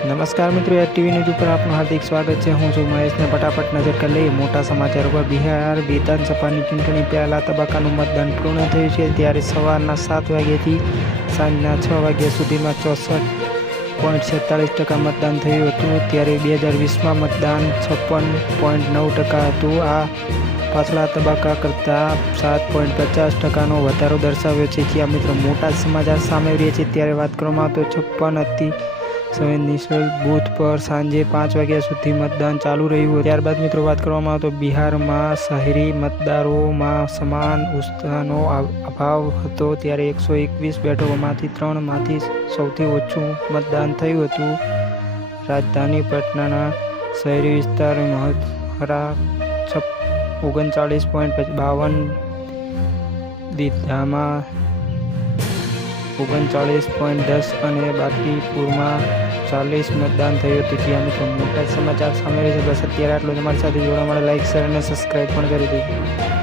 નમસ્કાર મિત્રો, TV news ઉપર આપનું હાર્દિક સ્વાગત છે। હું છું મહેશને ફટાફટ નજર કરી લઈએ મોટા સમાચાર પર। બિહાર વિધાનસભાની ચૂંટણી પહેલા તબક્કાનું મતદાન પૂર્ણ થયું છે, ત્યારે સવારના 7 વાગ્યાથી સાંજના 6 વાગ્યા સુધીમાં 64.46% મતદાન થયું હતું, ત્યારે 2020માં મતદાન 56.9% હતું। આ પાછલા તબક્કા કરતાં 7.50%નો વધારો દર્શાવ્યો છે। જ્યાં મિત્રો મોટા સમાચાર સામે આવ્યા છે, ત્યારે વાત કરવામાં આવે તો 56 અતિ સંવેદનશીલ બૂથ પર સાંજે 5 વાગ્યા સુધી મતદાન ચાલુ રહ્યું। ત્યારબાદ મિત્રો વાત કરવામાં આવે તો બિહારમાં શહેરી મતદારોમાં સમાન ઉત્સાહનો અભાવ હતો, ત્યારે 121 બેઠકોમાંથી 3માંથી સૌથી ઓછું મતદાન થયું હતું। રાજધાની પટનાના શહેરી વિસ્તાર મહરા 39.52, દીધામાં 39.10 અને બાકીપુરમાં 40 મતદાન થયું હતું। જ્યાં મિત્રો મોટા સમાચાર સામે રહે છે। બસ અત્યારે આટલું। તમારી સાથે જોડવા માટે લાઈક, શેર અને સબસ્ક્રાઈબ પણ કરી દીધું।